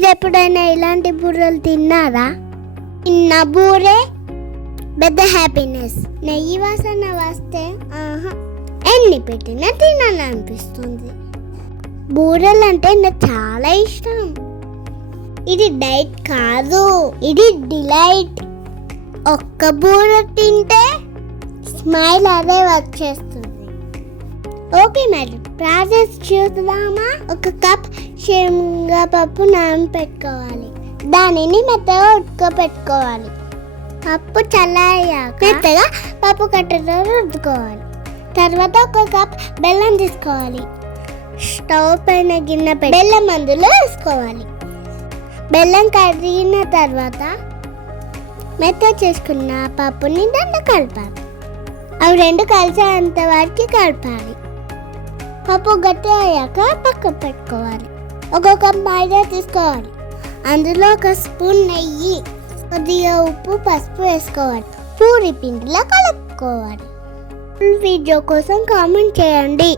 మీరు ఎప్పుడైనా ఇలాంటి బూరెలు తిన్నారా? చిన్న బూరే పెద్ద హ్యాపీనెస్. నెయ్యి వాసన వస్తే ఎన్ని పెట్టినా తినాలనిపిస్తుంది. బూరెలు అంటే నాకు చాలా ఇష్టం. ఇది డైట్ కాదు, ఇది డిలైట్. ఒక్క బూర తింటే స్మైల్ అదే వచ్చేస్తుంది. ఓకే మరి ప్రాసెస్ చూద్దామా? 1 కప్ శనగపప్పు నానబెట్టుకోవాలి. దానిని మెత్తగా ఉడకబెట్టుకోవాలి. పప్పు చల్లారాక మెత్తగా పప్పు కట్టతో రుద్దుకోవాలి. తర్వాత 1 కప్ బెల్లం తీసుకోవాలి. స్టవ్ పైన గిన్నె పెట్టి బెల్లం అందులో వేసుకోవాలి. బెల్లం కరిగిన తర్వాత మెత్త చేసుకున్న పప్పుని దాంట్లో కలపాలి. అవి రెండు కలిసేంత వరకు కలపాలి. పప్పు గట్టి అయ్యాక పక్కన పెట్టుకోవాలి. 1 కప్ మైదా తీసుకోవాలి. అందులో 1 స్పూన్ నెయ్యి, కొద్దిగా ఉప్పు, పసుపు వేసుకోవాలి. పూరి పిండిలా కలుపుకోవాలి. వీడియో కోసం కామెంట్ చేయండి.